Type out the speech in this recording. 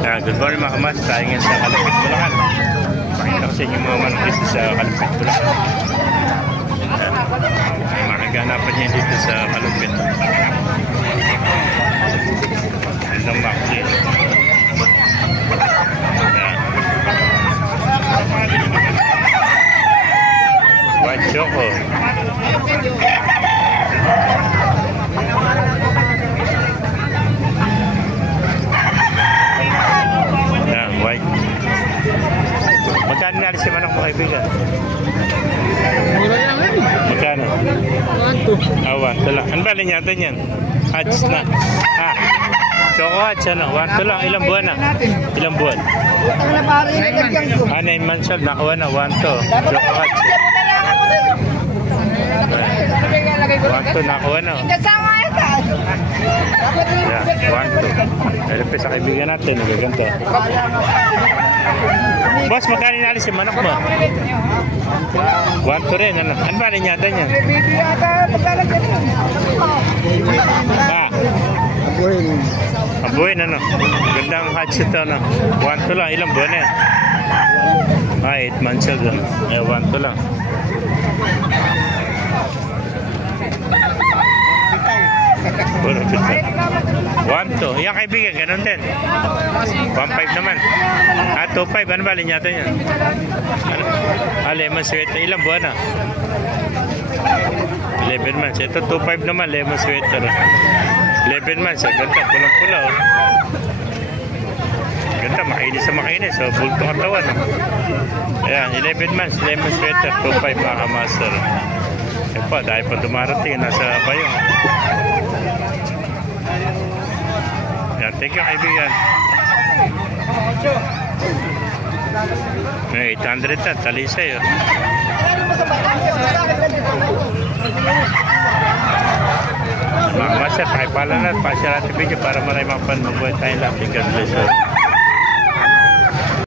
Good morning mga kamas, tayo ngayon sa Kalupit, Bulacan. Pakita ko sa inyo mga manokis sa Kalupit, Bulacan. May mga naganapan niya dito sa Kalupit. Andang bakli. White choco. White. Magkano nga si manok mo kaibigan? Mura lang yan. Magkano? 1, 2. Ah, 1 lang. Ano ba rin natin yan? Hats na. Ah, choco hats ano? 1 lang. Ilang buwan na? Ilang buwan? 9 months old. Nakuha na. 1 to. Choco hats. 1 to. Nakuha na. Yeah, 1 to. Dahil sa kaibigan natin. Nagaganda. Boss, magkano inalis yung manok mo? 1 to rin. Ano ba rin yata niya? Ah. Abuhin ano? Gandang hatch ito ano? 1 to lang. Ilang buwan na yan? 8 months old. 1 to lang. Puro pita. 1 to. Yung kaibigan, ganun din. 1.5 naman. 2.5. Ano ba linyata niya? Lemon sweater. Ilang buwan na? 11 months. Ito 2.5 naman. Lemon sweater. 11 months. Ganda. Pulang-pula. Oh. Ganda. Makinis sa makinis. So, bulto katawan. Ayan. 11 months. Lemon sweater. 2.5 mga master. Yan pa. Dahil pa dumarating. Nasa bayong. Yan. Thank you kaibigan. May 800 na, talisay oh. Mga master, pakipala na, pasya natin video para maraming mga panmabuhay tayong lahat. God bless you.